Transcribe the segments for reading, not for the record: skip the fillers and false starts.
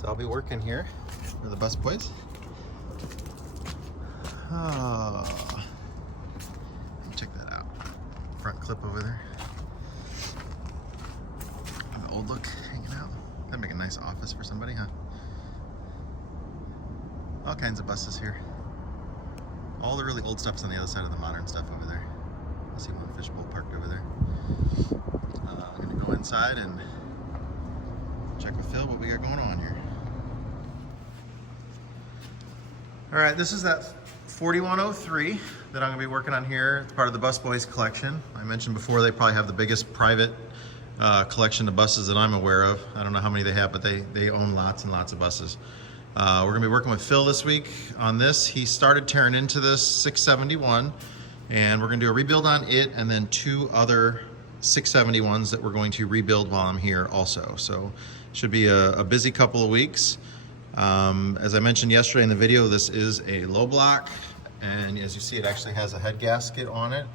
So I'll be working here for the bus boys. Oh, check that out. Front clip over there. An old look hanging out. That'd make a nice office for somebody, huh? All kinds of buses here. All the really old stuff's on the other side of the modern stuff over there. I see one fishbowl parked over there. I'm gonna go inside and check with Phil what we got going on here. All right, this is that 4103 that I'm gonna be working on here. It's part of the Bus Boys collection. I mentioned before they probably have the biggest private collection of buses that I'm aware of. I don't know how many they have, but they own lots and lots of buses. We're gonna be working with Phil this week on this. He started tearing into this 671, and we're gonna do a rebuild on it and then 2 other 671s that we're going to rebuild while I'm here also. So it should be a busy couple of weeks. As I mentioned yesterday in the video, this is a low block, and as you see, it actually has a head gasket on it.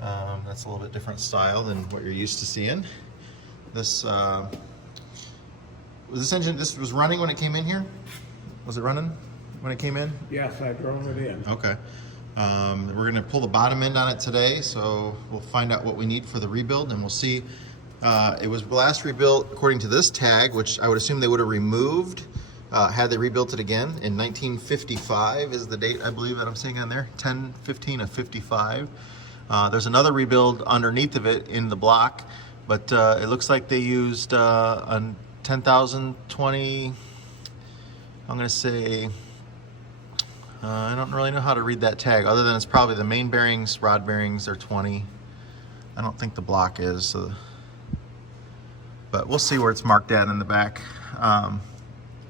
That's a little bit different style than what you're used to seeing. This engine, this was running when it came in here? Was it running when it came in? Yes, I drove it in. Okay. We're gonna pull the bottom end on it today, so we'll find out what we need for the rebuild, and we'll see. It was last rebuilt according to this tag, which I would assume they would have removed had they rebuilt it again in 1955 is the date I believe that I'm seeing on there, 10/15 of 55. There's another rebuild underneath of it in the block, but it looks like they used a 10,020, I'm gonna say, I don't really know how to read that tag other than it's probably the main bearings, rod bearings are 20. I don't think the block is, so, but we'll see where it's marked at in the back.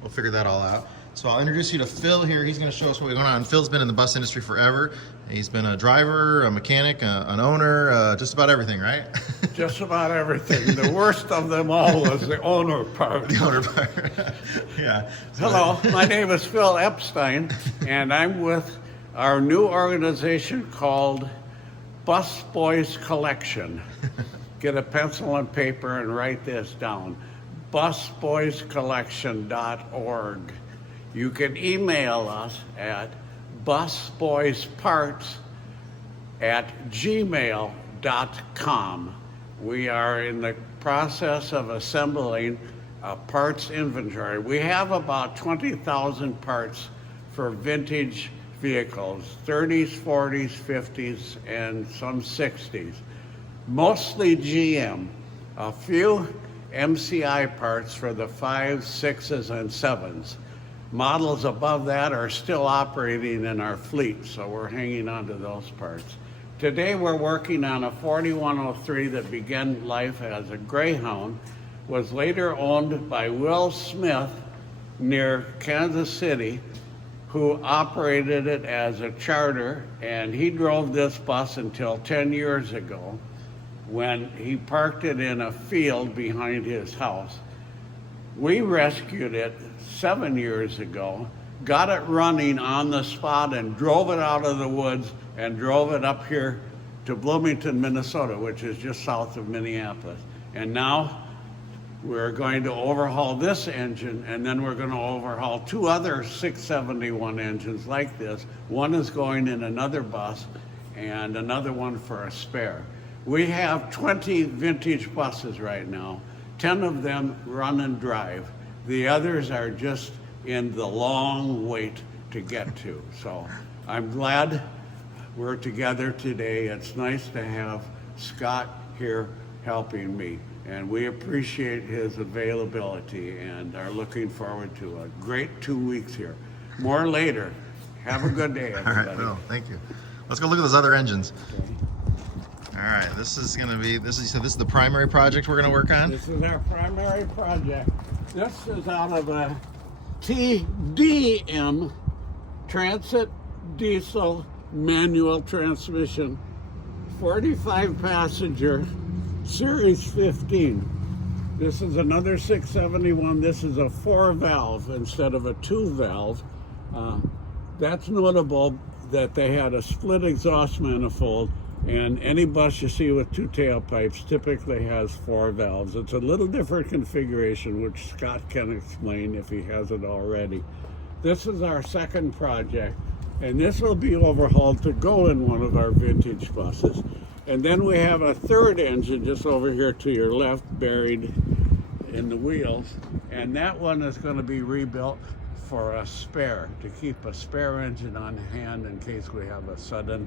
We'll figure that all out. So I'll introduce you to Phil here. He's gonna show us what's going on. Phil's been in the bus industry forever. He's been a driver, a mechanic, an owner, just about everything, right? Just about everything. The worst of them all was the owner part. The owner part, yeah. Hello, my name is Phil Epstein, and I'm with our new organization called Bus Boys Collection. Get a pencil and paper and write this down. busboyscollection.org. You can email us at busboysparts@gmail.com. We are in the process of assembling a parts inventory. We have about 20,000 parts for vintage vehicles, 30s, 40s, 50s, and some 60s. Mostly GM, a few MCI parts for the 5s, 6s, and 7s. Models above that are still operating in our fleet, so we're hanging on to those parts. Today we're working on a 4103 that began life as a Greyhound, was later owned by Will Smith near Kansas City, who operated it as a charter, and he drove this bus until 10 years ago when he parked it in a field behind his house. We rescued it 7 years ago, got it running on the spot, and drove it out of the woods and drove it up here to Bloomington, Minnesota, which is just south of Minneapolis. And now we're going to overhaul this engine, and then we're going to overhaul 2 other 671 engines like this. One is going in another bus and another one for a spare. We have 20 vintage buses right now. 10 of them run and drive. The others are just in the long wait to get to. So I'm glad we're together today. It's nice to have Scott here helping me, and we appreciate his availability and are looking forward to a great 2 weeks here. More later. Have a good day, everybody. All right, Phil, thank you. Let's go look at those other engines. Okay. All right, this is gonna be, this is the primary project we're gonna work on? This is our primary project. This is out of a TDM, Transit Diesel Manual Transmission, 45 passenger, Series 15. This is another 671. This is a 4-valve instead of a 2-valve. That's notable that they had a split exhaust manifold And any bus you see with 2 tailpipes typically has 4 valves. It's a little different configuration, which Scott can explain if he hasn't already. This is our second project, and this will be overhauled to go in one of our vintage buses. And then we have a third engine just over here to your left, buried in the wheels, and that one is going to be rebuilt for a spare, to keep a spare engine on hand in case we have a sudden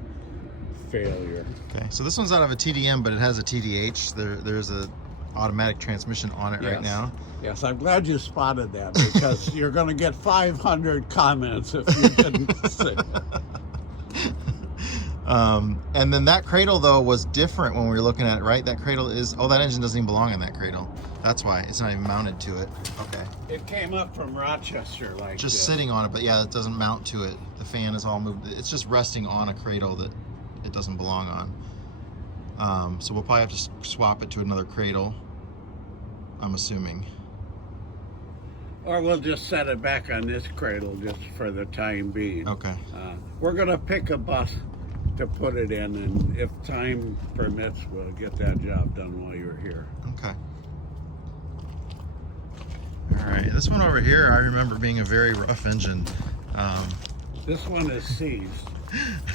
failure. Okay, so this one's out of a TDM, but it has a TDH. There's a automatic transmission on it right now. Yes, I'm glad you spotted that, because you're going to get 500 comments if you didn't see. And then that cradle though was different when we were looking at it, right? That cradle is, oh, that engine doesn't even belong in that cradle. That's why it's not even mounted to it. Okay. It came up from Rochester like Just this. sitting on it, but yeah, it doesn't mount to it. The fan is all moved. It's just resting on a cradle that it doesn't belong on. So we'll probably have to swap it to another cradle, I'm assuming. Or we'll just set it back on this cradle just for the time being. Okay. We're going to pick a bus to put it in, and if time permits, we'll get that job done while you're here. Okay. All right, this one over here, I remember being a very rough engine. This one is seized,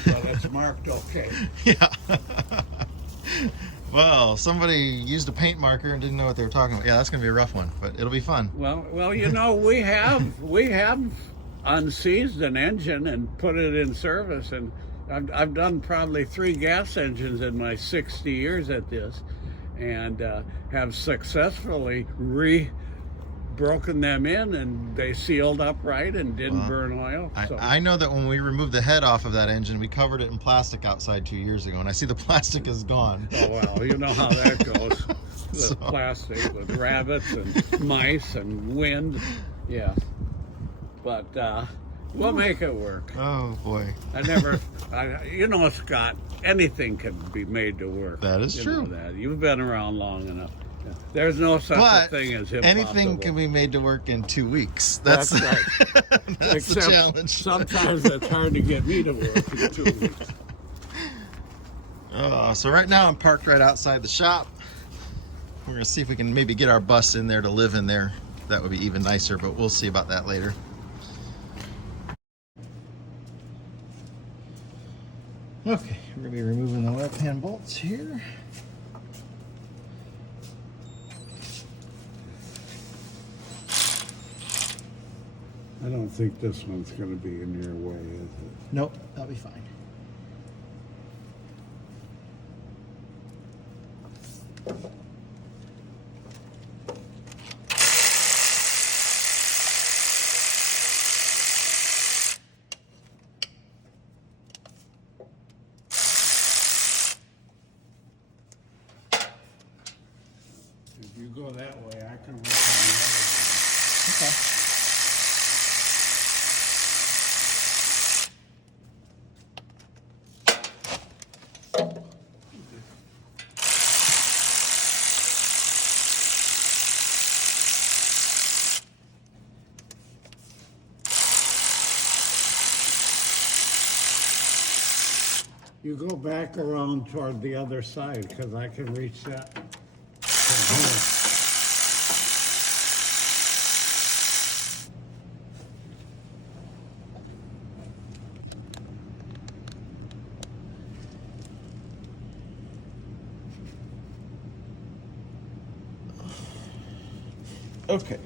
but it's marked okay. Yeah. Well, somebody used a paint marker and didn't know what they were talking about. Yeah, that's gonna be a rough one, but it'll be fun. Well, you know, we have unseized an engine and put it in service, and I've done probably 3 gas engines in my 60 years at this, and have successfully broken them in, and they sealed up right and didn't burn oil. So. I know that when we removed the head off of that engine, we covered it in plastic outside 2 years ago, and I see the plastic is gone. Oh, well, you know how that goes. The plastic with rabbits and mice and wind. Yeah. But we'll make it work. Oh, boy. You know, Scott, anything can be made to work. That is true. You know that. You've been around long enough. There's no such a thing as impossible. Anything can be made to work in 2 weeks. That's right. That's the challenge. Sometimes it's hard to get me to work in 2 weeks. So right now I'm parked right outside the shop. We're gonna see if we can maybe get our bus in there to live in there. That would be even nicer, but we'll see about that later. Okay, we're gonna be removing the left-hand bolts here. I don't think this one's going to be in your way, is it? Nope, that'll be fine. If you go that way, I can work on the other one. Okay. You go back around toward the other side, because I can reach that from here. Okay.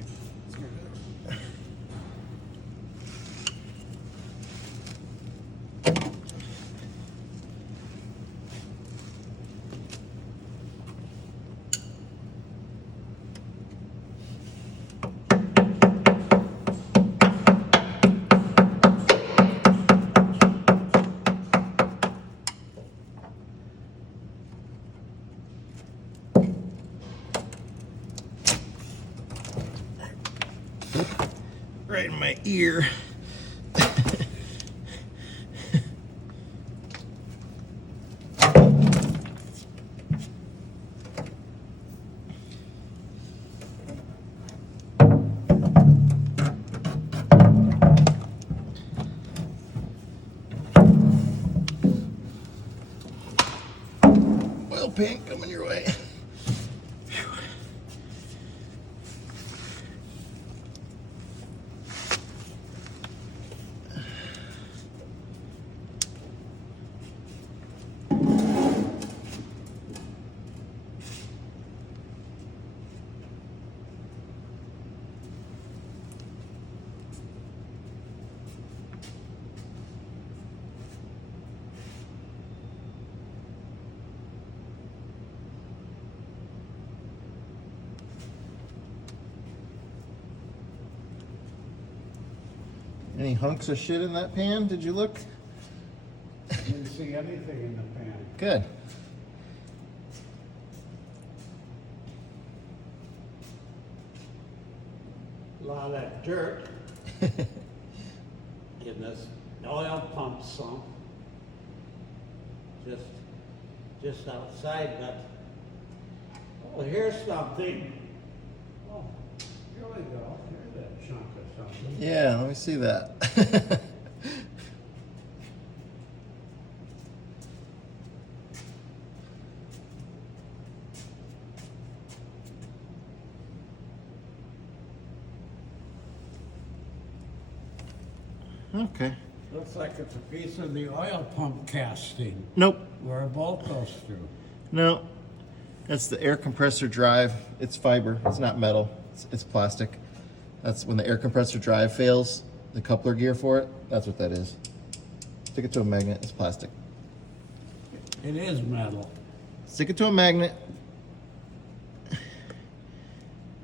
Right in my ear. Any hunks of shit in that pan? Did you look? Didn't see anything in the pan. Good. A lot of that dirt in this oil pump sump, just outside, but, oh, here's something. Oh, here we go, here's that chunk of something. Yeah, let me see that. Okay. Looks like it's a piece of the oil pump casting Nope. where a bolt goes through. No. That's the air compressor drive. It's fiber. It's not metal. It's plastic. That's when the air compressor drive fails, the coupler gear for it. That's what that is. Stick it to a magnet. It's plastic. It is metal. Stick it to a magnet.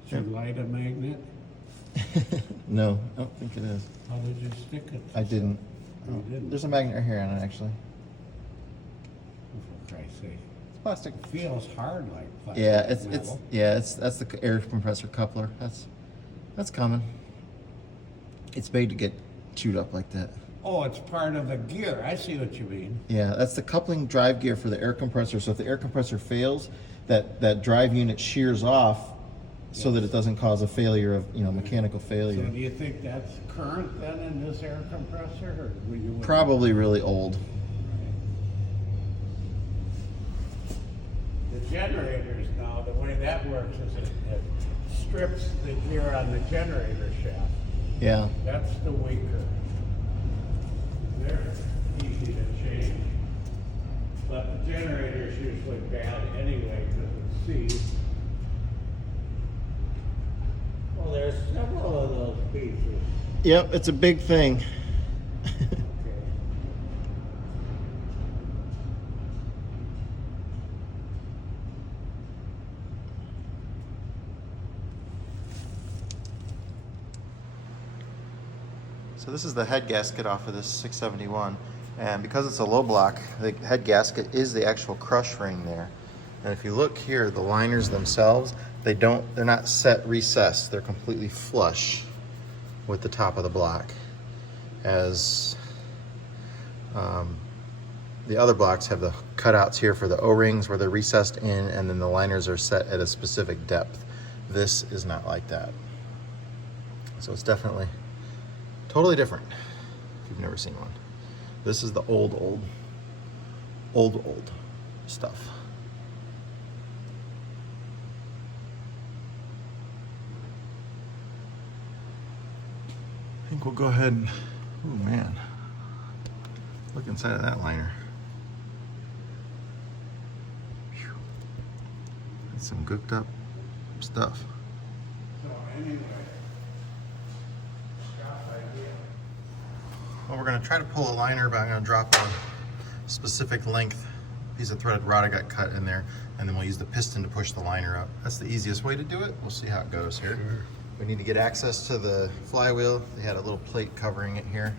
Should you light a magnet? No, I don't think it is. How did you stick it? I didn't. You didn't? There's a magnet right here on it, actually. For Christ's sake. It's plastic. It feels hard like plastic. Yeah, it's metal. that's the air compressor coupler. That's common. It's made to get chewed up like that. Oh, it's part of the gear. I see what you mean. Yeah, that's the coupling drive gear for the air compressor. So if the air compressor fails, that drive unit shears off so that it doesn't cause a failure of, mechanical So failure. do you think that's current then in this air compressor, or will you? Probably really old. The generators now, the way that works is it strips the gear on the generator shaft. Yeah. That's the weaker. They're easy to change. But the generator's usually bad anyway because it's seized. Well, there's several of those pieces. Yep, it's a big thing. Okay. So this is the head gasket off of this 671, and because it's a low block, the head gasket is the actual crush ring there. And if you look here, the liners themselves, they're not recessed, they're completely flush with the top of the block. As the other blocks have the cutouts here for the O-rings where they're recessed in, and then the liners are set at a specific depth. This is not like that. So it's definitely totally different if you've never seen one. This is the old stuff. I think we'll go ahead and, oh man, look inside of that liner. Whew. That's some gooked up stuff. So anyway, Well, we're going to try to pull a liner, but I'm going to drop a specific length piece of threaded rod I got cut in there, and then we'll use the piston to push the liner up. That's the easiest way to do it. We'll see how it goes here. Sure. We need to get access to the flywheel. They had a little plate covering it here.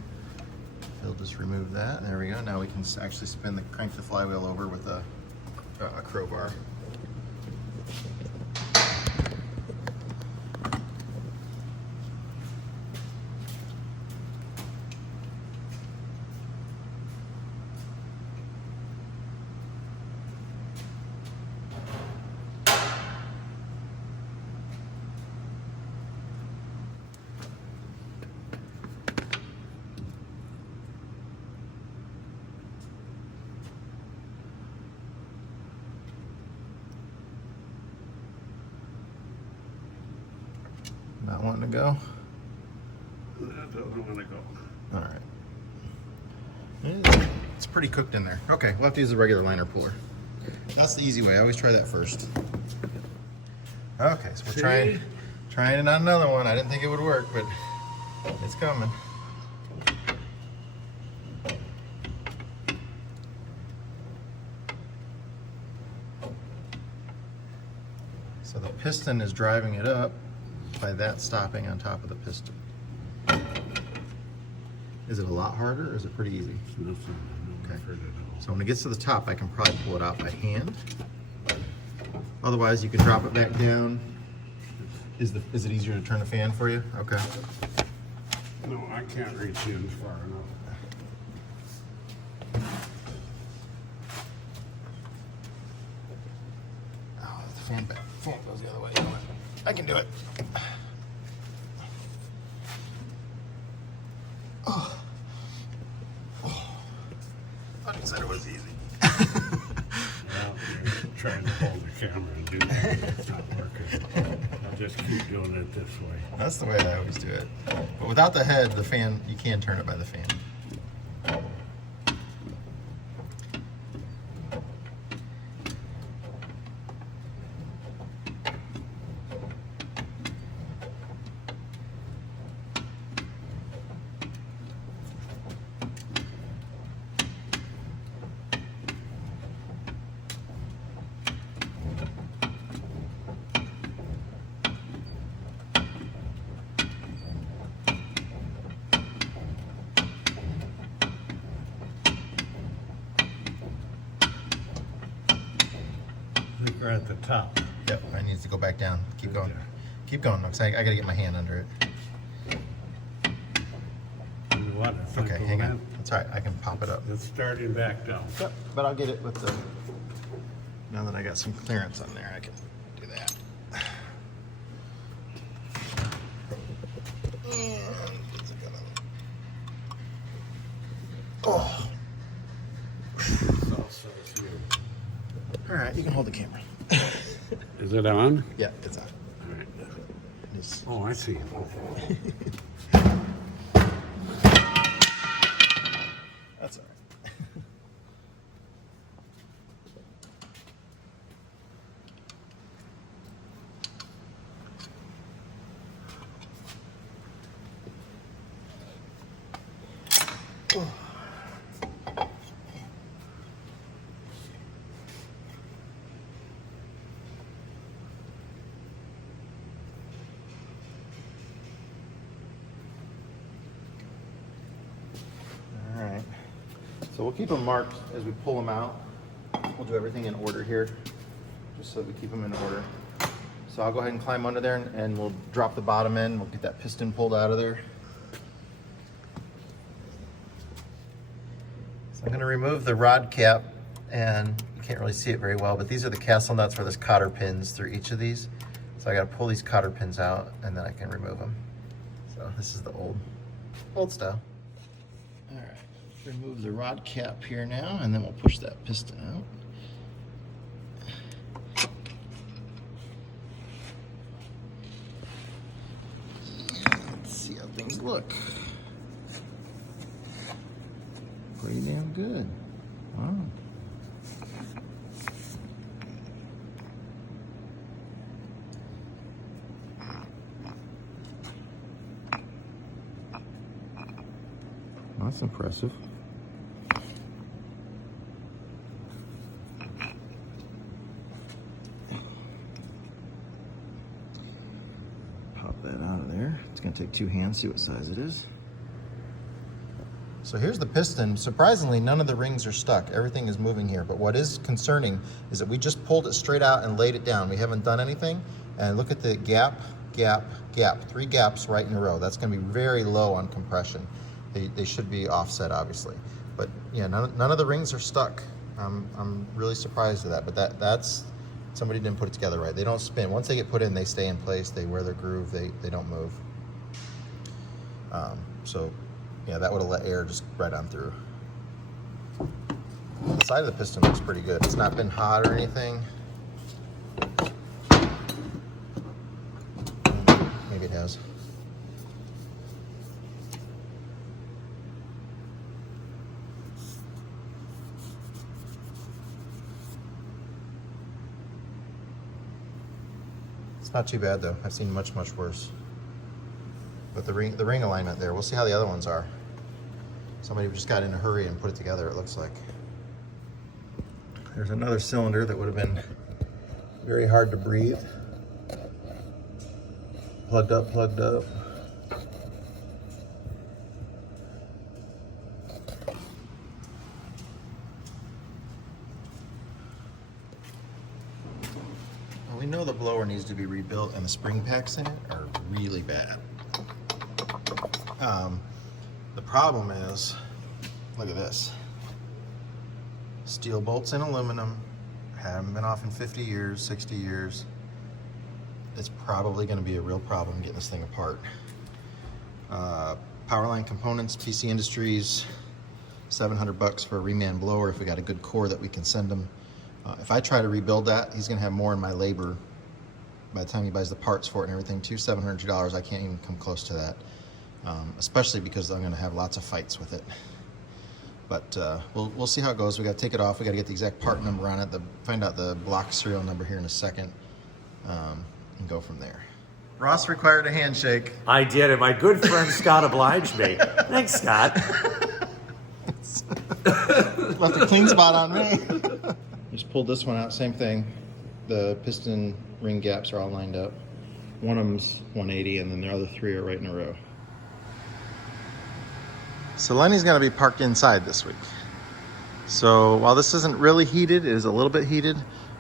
They'll just remove that. There we go. Now we can actually crank the flywheel over with a crowbar. Not wanting to go? That doesn't want to go. All right. It's pretty cooked in there. Okay, we'll have to use the regular liner puller. That's the easy way. I always try that first. Okay, so we're trying it on another one. I didn't think it would work, but it's coming. So the piston is driving it up by that stopping on top of the piston. Is it a lot harder or is it pretty easy? Nothing. Okay. So when it gets to the top, I can probably pull it out by hand. Otherwise, you can drop it back down. Is it easier to turn the fan for you? Okay. No, I can't reach in far enough. Oh, the fan goes the other way. I can do it. Oh. I said it was easy. Well, you're trying to hold the camera and do that, it's not working. I'll just keep doing it this way. That's the way I always do it. But without the head, the fan, you can turn it by the fan. I think we're at the top. Yep, I need to go back down. Keep going. Keep going, because I gotta get my hand under it. You want it? Okay, hang on. That's all right, I can pop it up. It's starting back down. Yep, but I'll get it with the, now that I got some clearance on there, I can do that. Oh. All right, you can hold the camera. Is it on? Yeah, it's on. All right. Just- Oh, I see. That's all right. All right. So we'll keep them marked as we pull them out. We'll do everything in order here, just so that we keep them in order. So I'll go ahead and climb under there and we'll drop the bottom end. We'll get that piston pulled out of there. So I'm going to remove the rod cap, and you can't really see it very well, but these are the castle nuts where there's cotter pins through each of these. So I got to pull these cotter pins out and then I can remove them. So this is the old style. All right, remove the rod cap here now, and then we'll push that piston out. Let's see how things look. Pretty damn good. Wow. That's impressive. Pop that out of there. It's going to take two hands, see what size it is. So here's the piston. Surprisingly, none of the rings are stuck. Everything is moving here. But what is concerning is that we just pulled it straight out and laid it down. We haven't done anything. And look at the gap, gap, gap. 3 gaps right in a row. That's going to be very low on compression. They should be offset, obviously. But yeah, none of the rings are stuck. I'm really surprised at that. But that's somebody didn't put it together right. They don't spin. Once they get put in, they stay in place. They wear their groove. They don't move. So yeah, that would have let air just right on through. The side of the piston looks pretty good. It's not been hot or anything. Maybe it has. It's not too bad though. I've seen much worse. But the ring alignment there, we'll see how the other ones are. Somebody just got in a hurry and put it together, it looks like. There's another cylinder that would have been very hard to breathe. Plugged up. know the blower needs to be rebuilt and the spring packs in it are really bad. The problem is, look at this. Steel bolts and aluminum, haven't been off in 50 years, 60 years. It's probably going to be a real problem getting this thing apart. Powerline components, PC Industries, $700 for a reman blower if we got a good core that we can send him. If I try to rebuild that, he's going to have more in my labor by the time he buys the parts for it and everything too. $700, I can't even come close to that, especially because I'm going to have lots of fights with it. But we'll see how it goes. We got to take it off. We got to get the exact part number on it, find out the block serial number here in a second, and go from there. Ross required a handshake. I did, and my good friend Scott obliged me. Thanks, Scott. Left a clean spot on me. Just pulled this one out, same thing. The piston ring gaps are all lined up. One of them's 180 and then the other three are right in a row. So Lenny's gonna be parked inside this week. So while this isn't really heated, it is a little bit heated,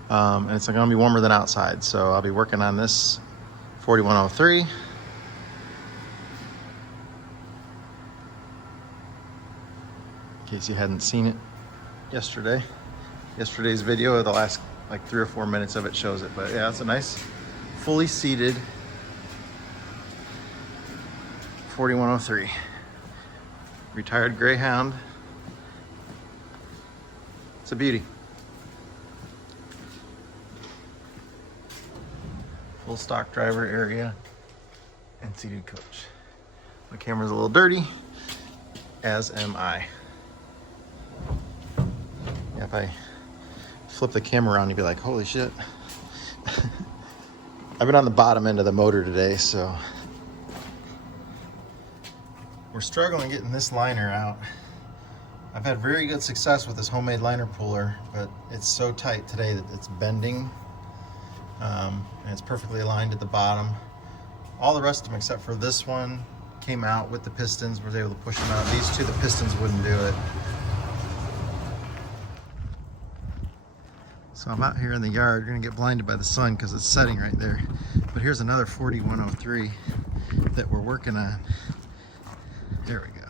and it's gonna be warmer than outside. So I'll be working on this 4103. In case you hadn't seen it yesterday. Yesterday's video, the last like 3 or 4 minutes of it shows it. But yeah, it's a nice, fully seated 4103. Retired Greyhound. It's a beauty. Full stock driver area and seated coach. My camera's a little dirty, as am I. Yeah, if I flip the camera around, you'd be like, holy shit. I've been on the bottom end of the motor today, so we're struggling getting this liner out. I've had very good success with this homemade liner puller, but it's so tight today that it's bending, and it's perfectly aligned at the bottom. All the rest of them except for this one came out with the pistons, was able to push them out. These two, the pistons wouldn't do it. So I'm out here in the yard. You're gonna get blinded by the sun because it's setting right there. But here's another 4103 that we're working on. There we go.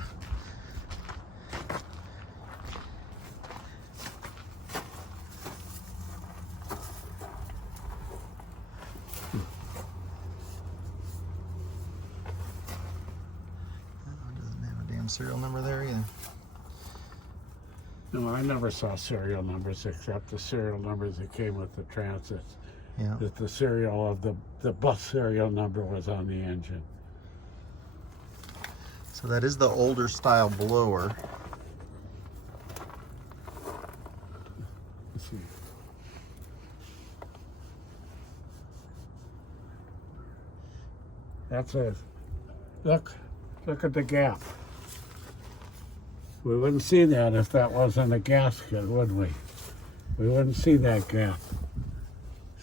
Doesn't have a damn serial number there either. No, I never saw serial numbers except the serial numbers that came with the Transit. Yeah. That the serial of the bus serial number was on the engine. So that is the older style blower. Let's see. That's it. Look at the gap. We wouldn't see that if that wasn't a gasket, would we? We wouldn't see that gap.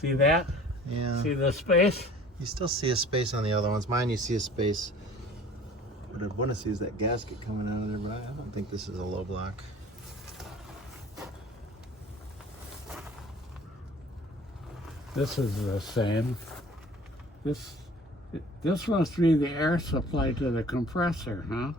See that? Yeah. See the space? You still see a space on the other ones. Mine, you see a space. What I want to see is that gasket coming out of there, but I don't think this is a low block. This is the same. This must be the air supply to the compressor, huh?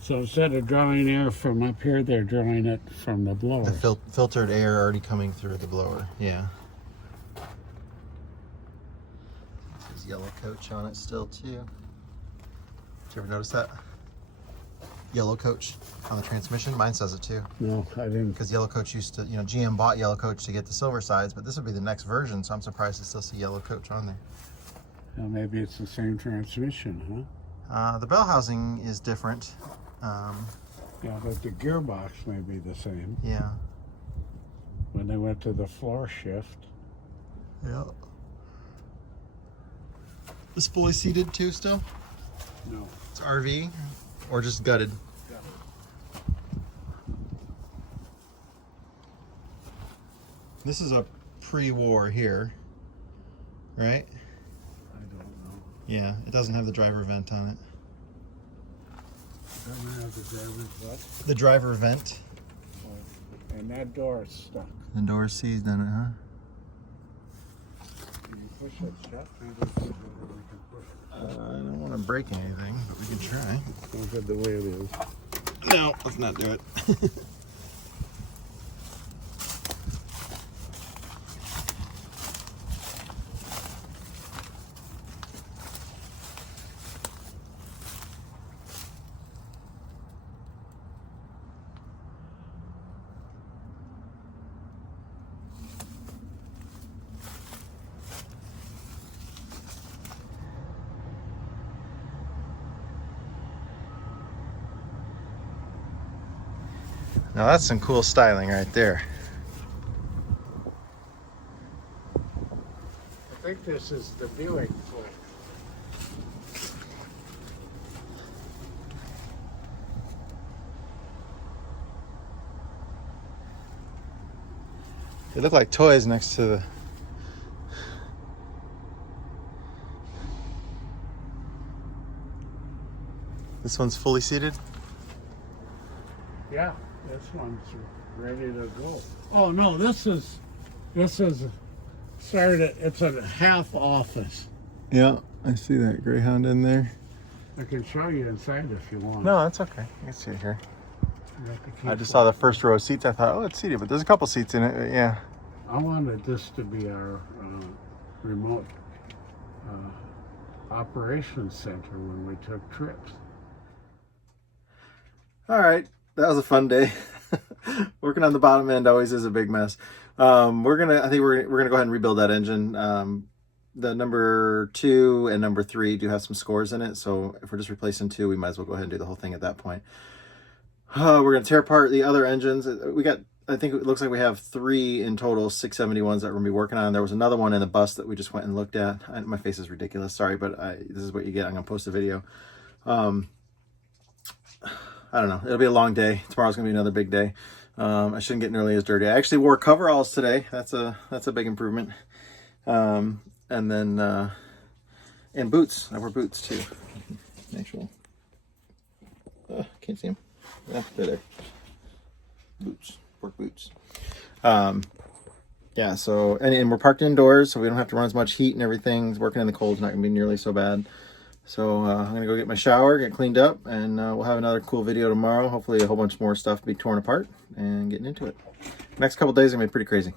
So instead of drawing air from up here, they're drawing it from the blower. The filtered air already coming through the blower, yeah. There's yellow coach on it still too. Did you ever notice that? Yellow coach on the transmission? Mine says it too. No, I didn't. Because yellow coach used to, GM bought yellow coach to get the silver sides, but this would be the next version, so I'm surprised to still see yellow coach on there. Well, maybe it's the same transmission, huh? The bell housing is different. Yeah, but the gearbox may be the same. Yeah. When they went to the floor shift. Yeah. Is fully seated too still? No. It's RV or just gutted? This is a pre-war here. right? I don't know. Yeah, it doesn't have the driver vent on it. Doesn't have the driver's what? The driver vent. Oh, and that door is stuck. The door seized on it, huh? Can you push it shut? Maybe we can push it. I don't want to break anything, but we can try. Look at the way it is. No, let's not do it. Now that's some cool styling right there. I think this is the Buick floor. They look like toys next to the... This one's fully seated? Yeah, this one's ready to go. Oh no, this is started. It's a half office. Yeah, I see that Greyhound in there. I can show you inside if you want. No, that's okay. I can see it here. You have to keep I just saw the first row of seats. I thought, oh, it's seated, but there's a couple seats in it. Yeah. I wanted this to be our remote operations center when we took trips. All right, that was a fun day. Working on the bottom end always is a big mess. I think we're gonna go ahead and rebuild that engine. The number 2 and number 3 do have some scores in it, so if we're just replacing 2, we might as well go ahead and do the whole thing at that point. We're gonna tear apart the other engines. I think it looks like we have 3 in total 671s that we're gonna be working on. There was another one in the bus that we just went and looked at. My face is ridiculous, sorry, but this is what you get. I'm gonna post a video. I don't know. It'll be a long day. Tomorrow's gonna be another big day. I shouldn't get nearly as dirty. I actually wore coveralls today. That's a big improvement. And then and boots. I wear boots too. Actual. Can't see them. Yeah, they're there. Boots. Work boots. Yeah. So and we're parked indoors, so we don't have to run as much heat and everything. Working in the cold is not gonna be nearly so bad. So I'm gonna go get my shower, get cleaned up, and we'll have another cool video tomorrow. Hopefully a whole bunch more stuff to be torn apart and getting into it. Next couple days are gonna be pretty crazy.